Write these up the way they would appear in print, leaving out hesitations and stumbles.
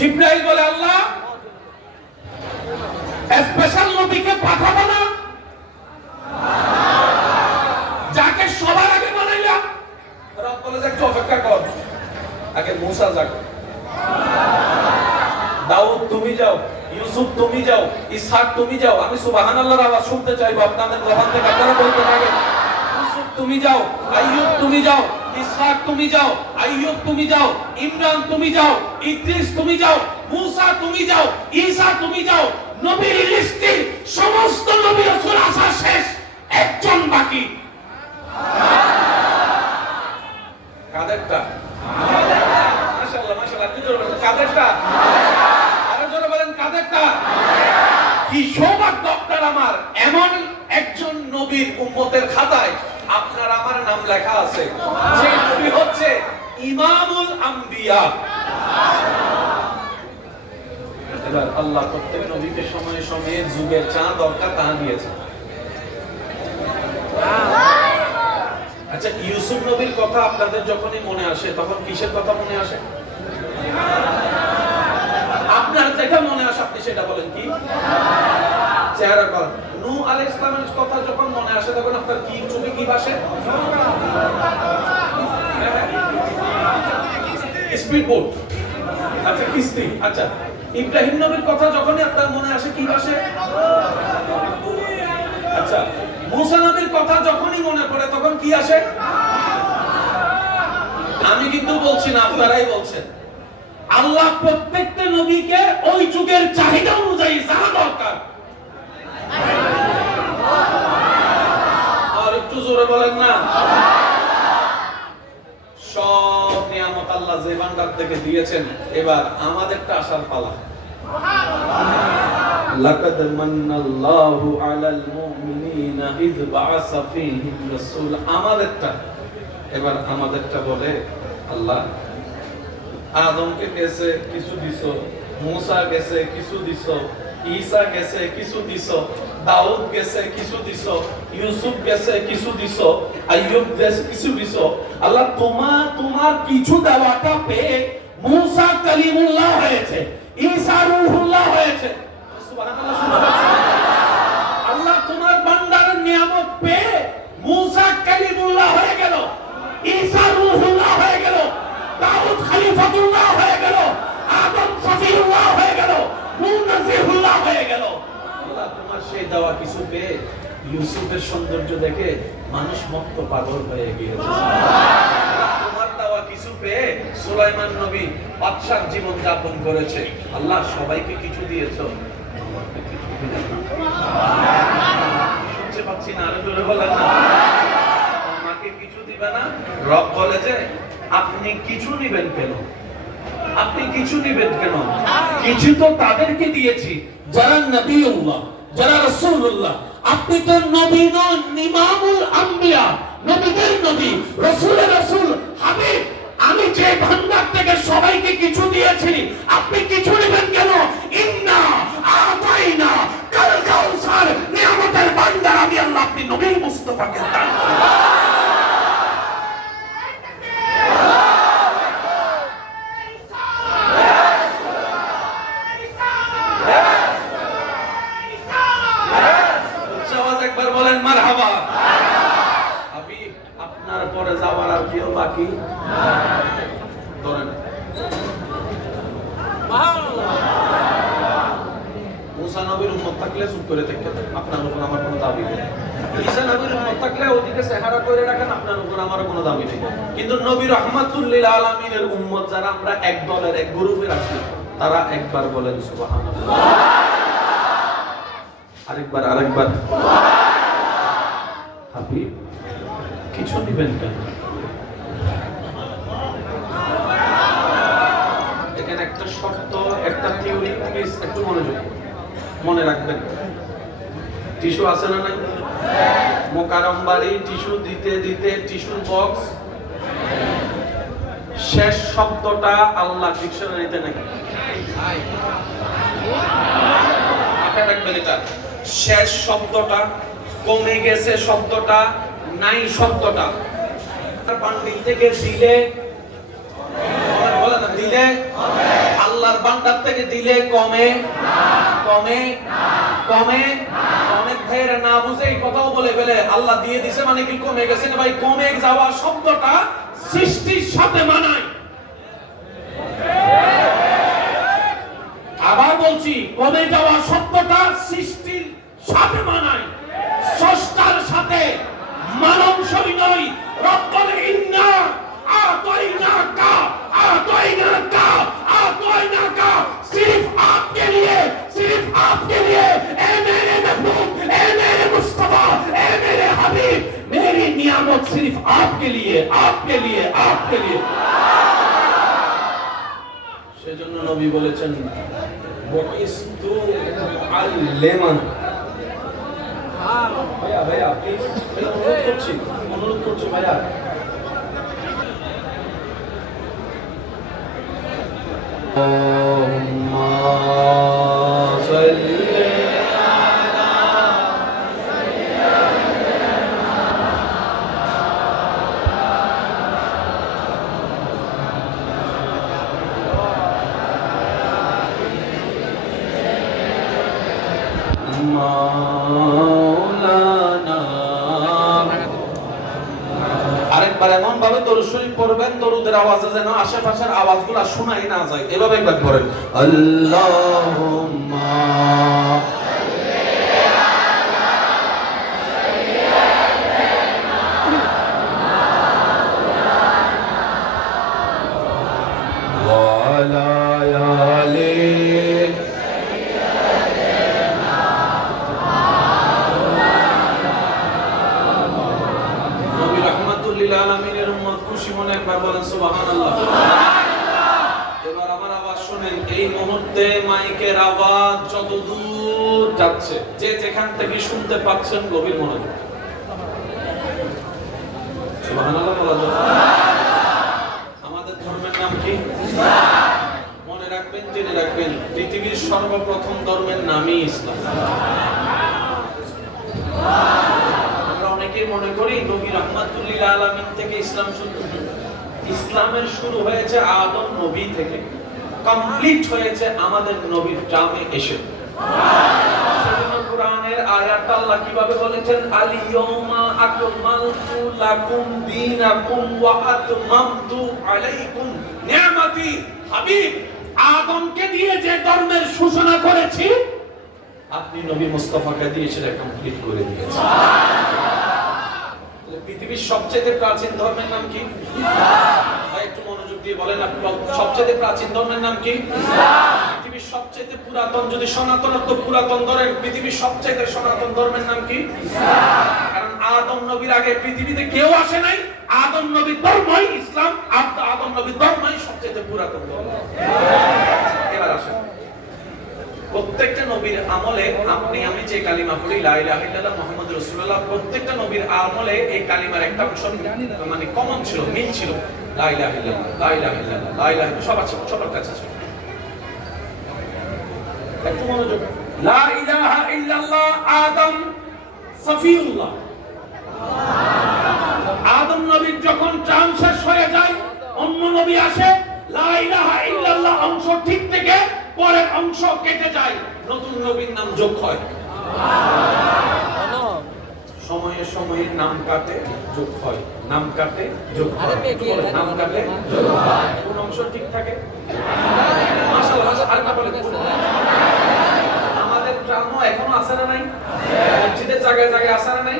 জিবরাইল বলে আল্লাহ স্পেশাল নবীকে পাঠাবো না, যাকে সবার আগে বানাইলাম। রব বলে যে একটু অপেক্ষা কর, আগে মুসা যাক, দাউদ তুমি যাও, ইউসুফ তুমি যাও, ইসহাক তুমি যাও। আমি সুবহানাল্লাহর আওয়াজ শুনতে চাইবো আপনাদের জবান থেকে, আপনারা বলতে থাকেন। ইউসুফ তুমি যাও, আইয়ুব তুমি যাও, ইসহাক তুমি যাও, আইয়ুব তুমি যাও, ইমরান তুমি যাও, ইদ্রিস তুমি যাও, মুসা তুমি যাও, ঈসা তুমি যাও। নবীর লিস্টে সমস্ত নবী রাসূল আসা শেষ, একজন বাকি। কাদেরটা? মাশাআল্লাহ মাশাআল্লাহ, কি জোরে বলেন কাদেরটা? আরো জোরে বলেন কাদেরটা? কি সৌভাগ্য আপনার আমার, এমন একজন নবীর উম্মতের খাতায় আপনার আমার নাম লেখা আছে, যে নবী হচ্ছে ইমামুল আম্বিয়া। এবার আল্লাহ প্রত্যেক নবীকে সময়ে সময়ে যুগের যা দরকার তা দিয়েছে। আচ্ছা, ইউসুফ নবীর কথা আপনাদের যখনই মনে আসে তখন কিসের কথা মনে আসে? আপনার যেটা মনে আসে আপনি সেটা বলেন। কি চেহারা করেন? নূহ আলাইহিস সালামের কথা যখন মনে আসে তখন আপনার কি চোখে কি ভাসে? Speed boat. আচ্ছা, কিস্তি। আচ্ছা, ইব্রাহিম নবীর কথা যখনই আপনার মনে আসে কি ভাসে? আচ্ছা, মুসা নবীর কথা যখনই মনে পড়ে তখন কি আসে? আমি কিন্তু বলছি না, আপনারাই বলছেন। আল্লাহ প্রত্যেকটা নবীকে ওই যুগের চাহিদা অনুযায়ী যা দরকার, আর একটু জোরে বলেন না, সব নিয়ামত আল্লাহ যে ভান্ডার থেকে দিয়েছেন, এবার আমাদেরটা আসার পালা। লাকাদ মান্নাল্লাহু আলাল মুমিনিনা ইয বাআসা ফীহিম রাসূল। আমাদেরটা, এবার আমাদেরটা বলে আল্লাহ আদমকে গেছে কিছু দিছো, মুসা গেছে কিছু দিছো, ঈসা গেছে কিছু দিছো, দাউদ গেছে কিছু দিছো, ইউসুফ গেছে কিছু দিছো, আইয়ুব গেছে কিছু দিছো। আল্লাহ তোমার কিছু দেওয়াটা পেয়ে মুসা কালিমুল্লাহ হয়েছে, ঈসা রূহুল্লাহ হয়েছে। সুবহানাল্লাহ, আল্লাহ তোমার ভান্ডারের নিয়ামত পেয়ে মুসা কালিমুল্লাহ হয়ে গেল, ঈসা রূহুল্লাহ হয়ে গেল, দাউদ খলিফাতুল্লাহ হয়ে গেল, আদম সফিউল্লাহ হয়ে গেল, নূহ নাজিহুল্লাহ হয়ে গেল। আল্লাহ তোমার সেই দেওয়া কিছু পেয়ে ইউসুফের সৌন্দর্য দেখে মানুষ মত্ত পাগল হয়ে গিয়েছে। তোমার দেওয়া কিছু পেয়ে সুলাইমান নবী বাদশার জীবন যাপন করেছে। আল্লাহ সবাইকে কিছু দিয়েছো, আমাকে কিছু দিলে না। শুনতে পাচ্ছি না, আরো জোরে বলেন না। আমাকে কিছু দিবে না। রব বলে যে আপনি কিছু নিবেন কেন? আপনি কিছু নিবেন কেন? কিছু তো তাদেরকে দিয়েছি যারা নবিউল্লাহ, যারা রাসূলুল্লাহ। আপনি তো নবী নন, ইমামুল আম্বিয়া, নবীদের নবী, রাসূলের রাসূল, হাবিব। আমি যে ভান্ডার থেকে সবাইকে কিছু দিয়েছি, আপনি কিছু নেবেন কেন? ইন্না আতাইনা কাল কাউসার, নিয়ামতের ভান্ডার আমি আল্লাহ, আপনি নবী মুস্তাফাকে দান করেন। মারহাবা। হাবিব, আপনার পরে যাওয়ার আর কেউ বাকি ধরেন। মুসা নবীর উম্মত থাকলে চুপ করে থাকতেন, আপনার উপর আমার কোনো দাবি নেই। ঈসা নবীর উম্মত থাকলে ওদিকে চেহারা করে রাখেন, আপনার উপর আমার কোনো দাবি নেই। কিন্তু নবী রাহমাতুল লিল আলামিনের উম্মত যারা আমরা এক দলের, এক গ্রুপের আছি, তারা একবার বলেন সুবহানাল্লাহ, আরেকবার হাবিব কিছু নিবেন কেন? এখানে একটা শর্ত, একটা থিওরি, প্লিজ একটু মনে রাখবেন। টিস্যু আছে না নাই? মোকারম বাড়ি টিস্যু দিতে দিতে টিস্যুর বক্স শেষ শব্দটা আল্লাহ ডিকশনারিতে নাকি? মাথায় রাখবেন এটা। শেষ শব্দটা, কমে গেছে শব্দটা, নাই শব্দটা। বান্ডিল থেকে দিলে, বলে না দিলে আল্লাহর আল্লাহর বান্দার থেকে দিলে কমে কমে কমে। অনেক ভাইয়েরা না বুঝে এই কথাও বলে ফেলে আল্লাহ দিয়ে দিছে মানে কি কমে গেছে না ভাই। কমে যাওয়া শব্দটা সৃষ্টির সাথে মানায়। আবার বলছি, কমে যাওয়া শব্দটা সৃষ্টির সাথে মানায়, স্রষ্টার সাথে মানানসই নয়। রব্বুল ইন্না আতাইনাকা আতাইনাকা আতাইনাকা सिर्फ आपके लिए ए मेरे महबूब ए मेरे मुस्तफा ए मेरे हबीब, मेरी नियामत सिर्फ आपके लिए आपके लिए आपके लिए। সেজন্য নবী বলেছেন বুইস্তু আল্লেমান। ভাইয়া ভাইয়া প্লিজ অনুরোধ করছি ভাইয়া। আরেকবার এমন ভাবে দরুদ শরীফ পড়বেন দরুদের আওয়াজে যেন আশেপাশের আওয়াজগুলো শোনাই না যায়। এভাবে একবার পড়েন আল্লাহুম্মা এই মুহূর্তে মাইকের আওয়াজ যত দূর যাচ্ছে, যে যেখান থেকে শুনতে পাচ্ছেন গভীর মনোযোগ। সুবহানাল্লাহ বলা যাবে। আমাদের ধর্মের নাম কি? মনে রাখবেন, জেনে রাখবেন, পৃথিবীর সর্বপ্রথম ধর্মের নামই ইসলাম। আমরা অনেকেই মনে করি নবী রাহমাতুল লিল আলামিন থেকে ইসলাম শুরু। ইসলামের শুরু হয়েছে আদম নবী থেকে, কমপ্লিট হয়েছে আমাদের নবীর জামে এসে। সেজন্য কোরআনের আয়াতটা আল্লাহ কিভাবে বলেছেন আল ইয়াউমা আকমালতু লাকুম দীনাকুম ওয়া আতমামতু আলাইকুম নি'মাতি। হাবিব আদমকে দিয়ে যে ধর্মের সূচনা করেছি, আপনি নবী মুস্তাফাকে দিয়ে সেটা কমপ্লিট করে দিয়েছেন। পৃথিবীর সবচেয়ে প্রাচীন ধর্মের নাম কি? ভাই একটু মনোযোগ দিয়ে বলেন, সবচেয়ে প্রাচীন ধর্মের নাম কি? পৃথিবীর সবচেয়ে পুরাতন, যদি সনাতনত্ব পুরাতন ধরেন, পৃথিবীর সবচেয়ে সনাতন ধর্মের নাম কি? কারণ আদম নবীর আগে পৃথিবীতে কেউ আসে নাই। আদম নবীর ধর্মই ইসলাম, আদম নবীর ধর্মই সবচেয়ে পুরাতন ধর্ম। এবার আসেন, প্রত্যেকটা নবীর আমলে আপনি আমি যে কালিমা পড়ি লা ইলাহা ইল্লাল্লাহ মুহাম্মাদুর রাসূলুল্লাহ, প্রত্যেকটা নবীর আমলে এই কালিমার একটা অংশ মানে কমন ছিল, মিল ছিল। লা ইলাহা ইল্লাল্লাহ, লা ইলাহা ইল্লাল্লাহ, লা ইলাহা ইল্লাল্লাহ, সব আছে, সবার কাছে আছে। একটু মনোযোগ। লা ইলাহা ইল্লাল্লাহ আদম সফিউল্লাহ। আদম নবীর যখন টার্ম শেষ হয়ে যায়, অন্য নবী আসে, লা ইলাহা ইল্লাল্লাহ অংশ ঠিক থেকে পরের অংশ কেটে যায়, নতুন নবীর নাম যোগ হয়। সময়ে সময়ে নাম কাটে যোগ হয়, নাম কাটে যোগ হয়, নাম কাটে যোগ হয়। কোন অংশ ঠিক থাকে? মাশাআল্লাহ, আরেকটা বলেন। আমাদের গ্রামও এখনো আছে না নাই? মসজিদের জায়গায় জায়গায় আছে না নাই?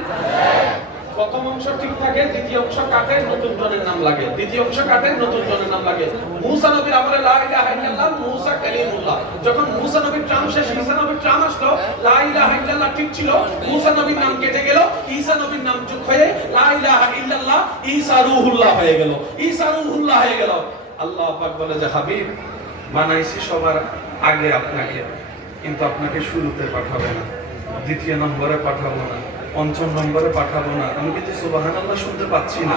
প্রথম অংশ ঠিক থাকে, দ্বিতীয় অংশ কাটে, নতুন জনের নাম লাগে, দ্বিতীয় অংশ কাটে, নতুন জনের নাম লাগে। মুসা নবীর আমলে লা ইলাহা ইল্লাল্লাহ মুসা কালিমুল্লাহ। যখন মুসা নবীর টার্ম শেষ, ঈসা নবীর টার্ম আসলো, লা ইলাহা ইল্লাল্লাহ ঠিক ছিল, মুসা নবীর নাম কেটে গেল, ঈসা নবীর নাম যোগ হয়ে লা ইলাহা ইল্লাল্লাহ ঈসা রূহুল্লাহ হয়ে গেল, ঈসা রূহুল্লাহ হয়ে গেল। আল্লাহ পাক বলে যে হাবিব বানাইছি সবার আগে আপনাকে, কিন্তু আপনাকে শুরুতে পাঠাবো না, দ্বিতীয় নম্বরে পাঠাবো না, পঞ্চম নম্বরে পাঠাবো না। আমি কিন্তু সুবহানাল্লাহ শুনতে পাচ্ছি না।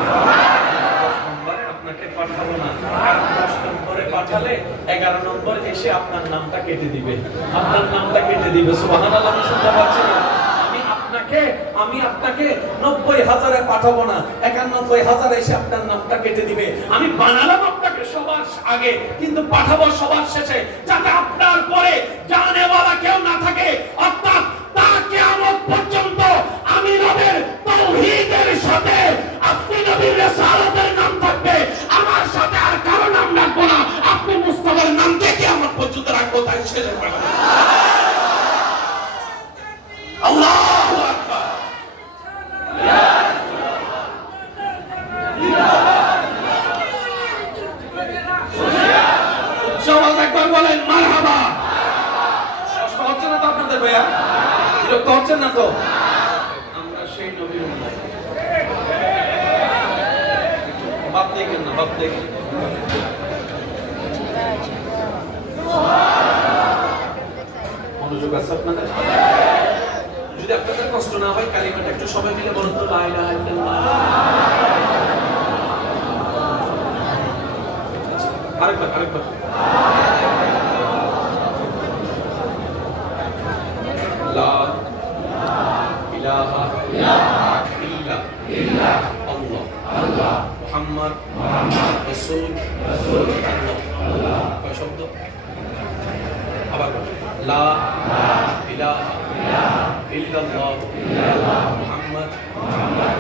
10 নম্বরে আপনাকে পাঠাবো না, আর 10 নম্বরে পাঠালে 11 নম্বর এসে আপনার নামটা কেটে দিবে, আপনার নামটা কেটে দিবে। সুবহানাল্লাহ, আমি শুনতে পাচ্ছি না। আমি আপনাকে 90,000-এ পাঠাবো না, 91,000 এসে আপনার নামটা কেটে দিবে। আমি বানালাম আপনাকে সবার সবার আগে, কিন্তু পাঠাবো সবার শেষে, যাতে আপনার পরে জানেওয়ালা কেউ না থাকে। অর্থাৎ তা কিয়ামত পর্যন্ত আমি রবের তাওহীদের সাথে আপনি নবীর রিসালাতের নাম থাকবে, আমার সাথে আর কারো নাম রাখবো না। আপনি মুস্তাফার নামকে কিয়ামত পর্যন্ত রাখবো, তাই শেষ হবে। আল্লাহু আকবার। সবাই একবার বলেন মারহাবা। কষ্ট হচ্ছে না তো আপনাদের ভাইয়া? বিরক্ত হচ্ছেন না তো? আমরা সেই নবীর উম্মত। বাপ দেখেন না, বাপ দেখেন। মনোযোগ আছে আপনাদের? যদি আপনাদের কষ্ট না হয়, কালিমাটা একটু সবাই মিলে বলুন তো, লা ইলাহা ইল্লাল্লাহ। আরেকবার, আরেকবার। লা ইলাহা ইল্লাল্লাহ আল্লাহ মুহাম্মদ রাসূলুল্লাহ। কয় শব্দ? আবার লা ইলাহা ইল্লাল্লাহ মুহাম্মদ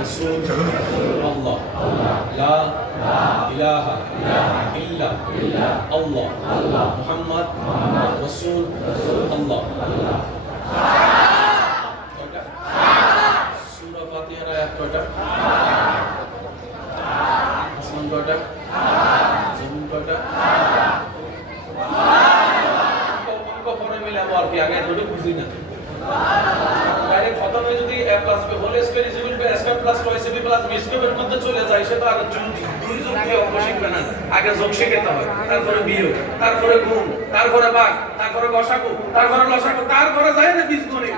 রাসূলুল্লাহ। লা ইলাহা ইল্লাল্লাহ মুহাম্মদ রাসূলুল্লাহ। সূরা ফাতিহার আয়াত কয়টা? আসমান কয়টা? জমিন কয়টা? অঙ্ক পরে মিলাবো আর কি, আগে ধরে বুঝি না। ডাইরেক্ট খতমে যদি a + b whole square is equal to a square plus 2ac plus b square এর মধ্যে চলে যায়, সেটা আগে দুই যোগ দিয়ে অঙ্ক শিখবে না। আগে যোগ শিখতে হয়, তারপরে বিয়োগ, তারপরে গুণ, তারপরে ভাগ, তারপরে গসাগু, তারপরে লসাগু, তারপরে যায় না বীজগণিত।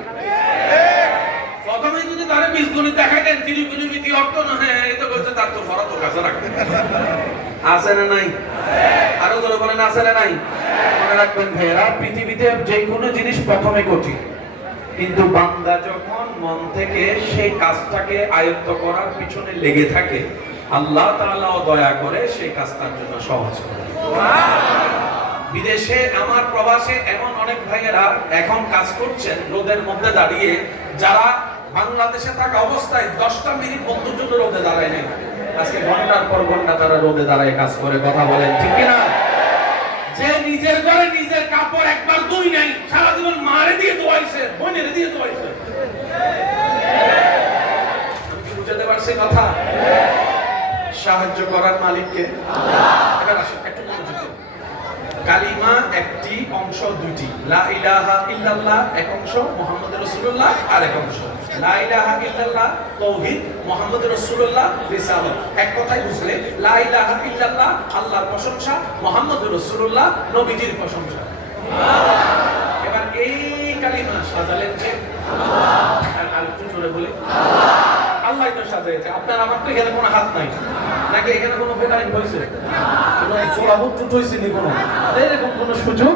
প্রথমে যদি তারে বীজগণিত দেখাই দেন, ত্রিকোণমিতি অর্থ না, হ্যাঁ এই তো বলছে, তার তো ফরত কাছে রাখবে। আছে না নাই? আরো জোরে বলেন, আছে না নাই? মনে রাখবেন ভাইরা, পৃথিবীতে যে কোনো জিনিস প্রথমে কঠিন, কিন্তু বান্দা যখন মন থেকে সেই কাজটাকে আয়ত্ত করার পিছনে লেগে থাকে, আল্লাহ তাআলাও দয়া করে সেই কাজটার জন্য সহজ করে। বিদেশে আমার প্রবাসে এমন অনেক ভাইয়েরা এখন কাজ করছেন রোদের মধ্যে দাঁড়িয়ে, যারা বাংলাদেশে থাকা অবস্থায় 10টা মিনিট বন্ধুর জন্য রোদে দাঁড়ায় নাই, আজকে ঘন্টার পর ঘন্টা তারা রোদে দাঁড়ায় কাজ করে। কথা বলেন ঠিক কিনা? যে নিজের ঘরে নিজের কাপড় একবার ধুই নাই, সারা জীবন মারে দিয়ে ধোয়াইছে, বোনের দিয়ে ধোয়াইছে। আমি কি বুঝাতে পারছি কথা? সাহায্য করার মালিককে আল্লাহ। এবার আসেন একটু মনোযোগ দিন। কালিমা একটি অংশ দুটি, লা ইলাহা ইল্লাল্লাহ এক অংশ, মুহাম্মদুর রাসূলুল্লাহ আরেক অংশ। লা ইলাহা ইল্লাল্লাহ তাওহীদ, মুহাম্মদুর রাসূলুল্লাহ রিসালাত। এক কথায় বুঝলে লা ইলাহা ইল্লাল্লাহ আল্লাহর প্রশংসা, মুহাম্মদুর রাসূলুল্লাহ নবীজির প্রশংসা। সুবহানাল্লাহ। এবার এই কালিমা সাজালেন কে? আল্লাহ। আর একটু জোরে বলি আল্লাহ। আল্লাহই তো সাজাইছে, আপনার আমার তো এখানে কোনো হাত নাই, নাকি এখানে কোনো বেটাইন হইছে, কোনো সোলাবুত টুট হইছে নি, কোনো এরকম কোনো সুযোগ।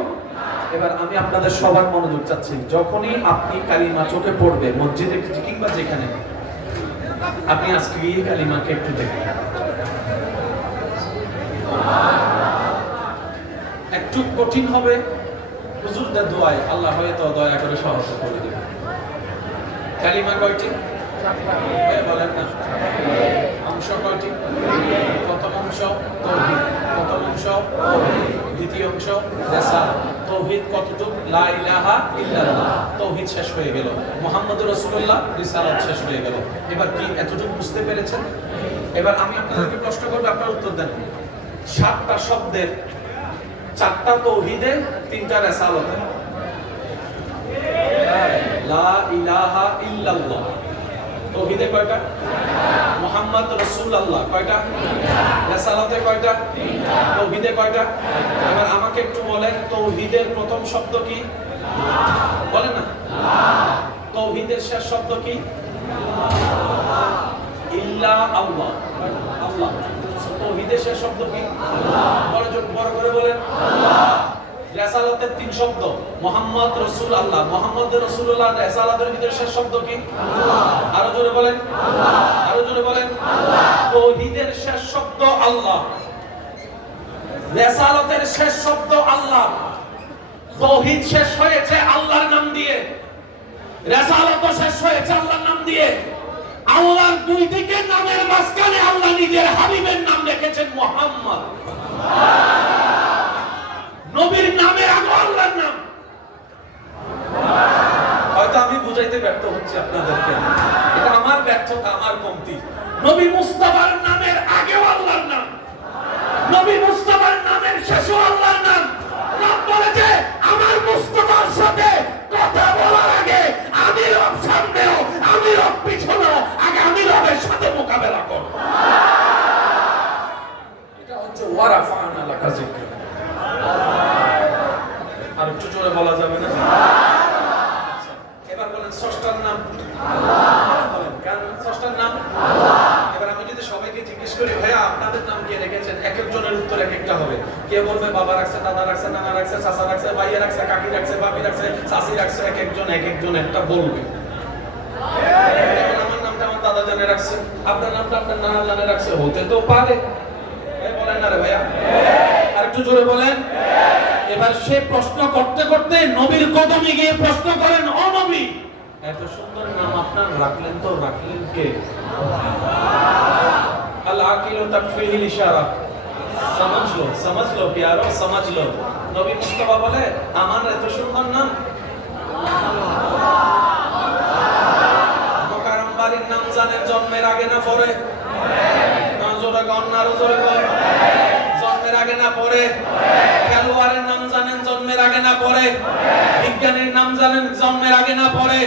এবার আমি আপনাদের সবার মনোযোগ চাচ্ছি, যখনই আপনি কালিমা চোখে পড়বে মসজিদে কিংবা যেখানে, আপনি আজকে এই কালিমাকে একটু দেখুন। একটু কঠিন হবে, হুজুরদের দোয়ায় আল্লাহ হয়তো দয়া করে সহজ করে দেবে। কালিমা কয়টি? বলেন না। অংশ কয়টি? প্রথম অংশ তাওহীদ, প্রথম অংশ দ্বিতীয় অংশ রিসালাত। তাওহীদ কতটুকু? লা ইলাহা ইল্লাল্লাহ, তাওহীদ শেষ হয়ে গেল। মুহাম্মদুর রাসূলুল্লাহ রিসালাত শেষ হয়ে গেল। এবার কি এতটুকু বুঝতে পেরেছেন? এবার আমি আপনাদেরকে প্রশ্ন করব, আপনারা উত্তর দেন। 7টা শব্দের 4টা তাওহীদে, 3টা রিসালাতে। লা ইলাহা ইল্লাল্লাহ তাওহীদে কয়টা? মুহাম্মদ রাসূলুল্লাহ কয়টা? রিসালাতে কয়টা? তাওহীদে কয়টা? এবার আমাকে একটু বলেন, তাওহীদের প্রথম শব্দ কি? বলেন না। তাওহীদের শেষ শব্দ কি? ইল্লা আল্লাহ, আল্লাহ। তাওহীদের শেষ শব্দ কি? আল্লাহ। বড় করে বলেন আল্লাহ। রিসালাতের 3 শব্দ, মুহাম্মদ রাসূলুল্লাহ, মুহাম্মদ রাসূলুল্লাহ। রিসালাতের ভিতরে শেষ শব্দ কি? আল্লাহ। আরো জোরে বলেন আল্লাহ, আরো জোরে বলেন আল্লাহ। তাওহীদের শেষ শব্দ আল্লাহ। রিসালাতের শেষ শব্দ আল্লাহ, তাওহীদ শেষ হয়েছে আল্লাহর নাম দিয়ে, রিসালাত শেষ হয়েছে আল্লাহর নাম দিয়ে। আল্লাহর দুই দিকে নামের মাঝখানে আল্লাহ নিজের হাবিবের নাম রেখেছেন মুহাম্মদ। নবীর নামের আগে আল্লাহর নাম। হয়তো আমি বুঝাইতে ব্যর্থ হচ্ছি আপনাদেরকে, এটা আমার ব্যর্থতা, আমার কমতি। নবী মুস্তাফার নামের আগেও আল্লাহর নাম, নবী মুস্তাফার নামের শেষেও আল্লাহর নাম। রব বলেছে আমার মুস্তাফার সাথে কথা বলার আগে আমি রব সামনেও, আমি রব পিছনেও, আগে আমি রবের সাথে মোকাবেলা করব। এটা হচ্ছে ওয়ারাফানা লাকা যিকরা। আর একটু জোরে বলা যাবে না? এবার বলেন স্রষ্টার নাম আল্লাহ। বলেন কার স্রষ্টার নাম আল্লাহ। এবার আমি যদি সবাইকে জিজ্ঞেস করি ভাইয়া আপনাদের নাম কে রেখেছেন, এক একজনের উত্তর এক একটা হবে। কে বলবে বাবা রাখছে, দাদা রাখছে, নানা রাখছে, চাচা রাখছে, ভাইয়া রাখছে, কাকি রাখছে, ভাবি রাখছে, চাচি রাখছে, এক একজন একটা বলবে। আমার নামটা আমার দাদা জানে রাখছে, আপনার নামটা আপনার নানা জানে রাখছে, হতে তো পারে। বলেন না রে ভাইয়া, আর একটু জোরে বলেন। এবার সে প্রশ্ন করতে করতে নবীর কদমে গিয়ে প্রশ্ন করেন, ও নবী এত সুন্দর নাম আপনার রাখলেন তো রাখলেন কে? আল আকিলু তাকফিহিল ইশারা। समझ लो प्यारो, समझ लो। নবী মুস্তাফা বলে আমার এত সুন্দর নাম মোকাররম বাড়ির নাম জানেন জন্মের আগে না পরে? জোরে গণ না জোরে গণ। জন্মের আগে না পরে? খেলোয়াড়ের নাম জানেন জন্মের আগে না পরে? বিজ্ঞানীর নাম জানেন জন্মের আগে না পরে?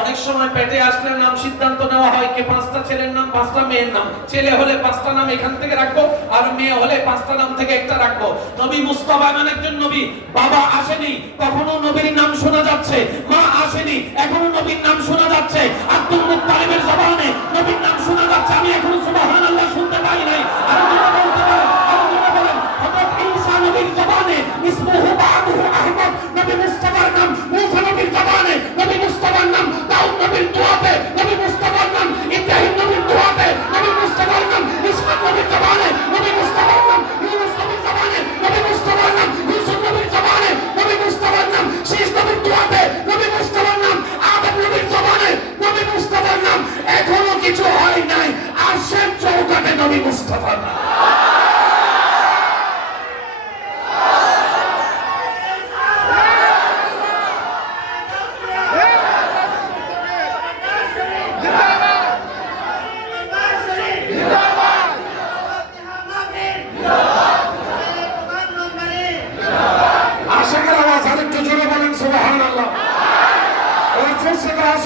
অনেক সময় পেটে আসলে নাম সিদ্ধান্ত নেওয়া হয় কে 5টা ছেলের নাম 5টা মেয়ের নাম, ছেলে হলে 5টা নাম এখান থেকে রাখবো, আর মেয়ে হলে 5টা নাম থেকে একটা রাখবো। নবী মুস্তাফা এমন একজন নবী, বাবা আসেনি কখনো নবীর নাম শোনা যাচ্ছে, মা আসেনি এখনো নবীর নাম শোনা যাচ্ছে, আব্দুল মুত্তালিবের জবানে নবীর নাম শোনা যাচ্ছে, আমি এখনো সুবহানাল্লাহ শুনতে পাই নাই। আর যদি বলতে পারেন, আর যদি বলেন হযরত ঈসা নবীর জবানে ইসমুহু বাদুহু আহমদ, নবী মুস্তাফার নাম, মুসা নবীর জবানে নবী মুস্তাফার নাম, দাউদ নবীর দোয়াতে নবী মুস্তাফার নাম, ইব্রাহিম নবীর দোয়াতে নবী মুস্তাফার নাম, ইসমাঈল নবীর জবানে নবী মুস্তাফার নাম, ইউনূস নবীর জবানে নবী মুস্তাফার নাম, ইউসুফ নবীর জবানে নবী মুস্তাফার নাম, শীষ নবীর দোয়াতে নবী মুস্তাফার নাম, আদম নবীর জবানে নবী মুস্তাফার নাম। এখনো কিছু হয় নাই, আরশের চৌকাঠে নবী মুস্তাফার নাম।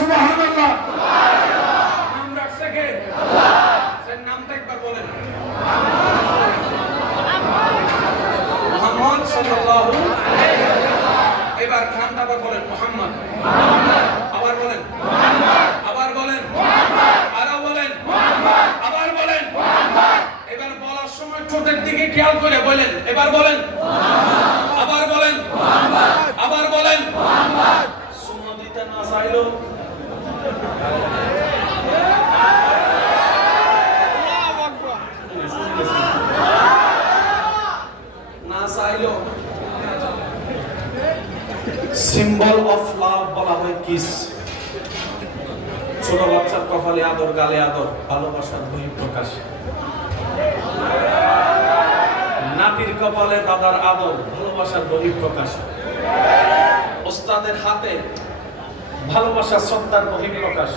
সুবহানাল্লাহ। নাম রাখছে কে? আল্লাহ। সে নামটা একবার বলেন। মুহাম্মদ সাল্লাল্লাহু আলাইহি ওয়াসাল্লাম। এবার নামটা আবার বলেন মুহাম্মদ। আবার বলেন আবার বলেন আরো বলেন আবার বলেন। এবার বলার সময় ঠোঁটের দিকে খেয়াল করে বলেন। এবার বলেন আবার বলেন আবার বলেন। সুন্নাহ দিতে না চাইলো না চাইলো সিম্বল অফ লাভ বলা হয় কিস। ছোট বাচ্চার কপালে আদর, গালে আদর, ভালোবাসার বহিঃপ্রকাশ। নাতির কপালে দাদার আদর, ভালোবাসার বহিঃপ্রকাশ। ওস্তাদের হাতে ভালোবাসা, শ্রদ্ধার বহিঃপ্রকাশ।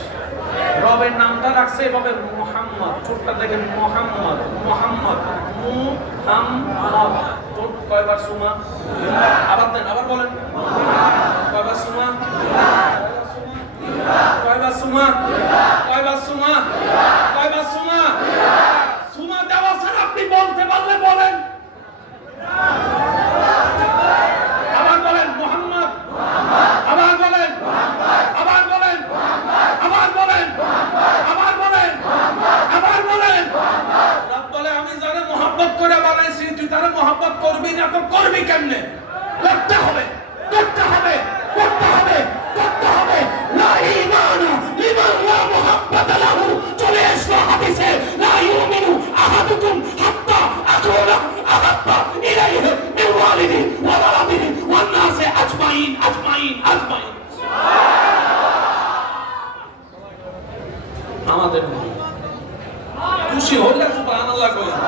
রবের নামটা রাখছে এভাবে মুহাম্মদ। ঠোঁটটা দেখেন মুহাম্মদ মুহাম্মদ মুহাম্মদ। ঠোঁট কয়বার সুমা? আবার দেন আবার বলেন কয়বার সুমা? কয়বার সুমা? কয়বার সুমা? কয়বার সুমা? সুমা দেওয়া স্যার আপনি বলতে পারলে বলেন। আবার বলেন মুহাম্মদ। আবার বলেন আবার বলেন আবার বলেন আবার বলেন আবার বলেন। রব বলে আমি যারা মহব্বত করে বানাইছি তুই তারা মহব্বত করবি না তো করবি কেমনে? করতে হবে করতে হবে করতে হবে করতে হবে। লা ঈমানা লিমান লা মুহাব্বাতা লাহু। চলে আসলো হাদিসে লা ইউমিনু আহাদুকুম হাত্তা আকুলা আহাব্বা ইলা আজমাইন। আমাদের নবী খুশি হইলে সুবহানাল্লাহ বলেন।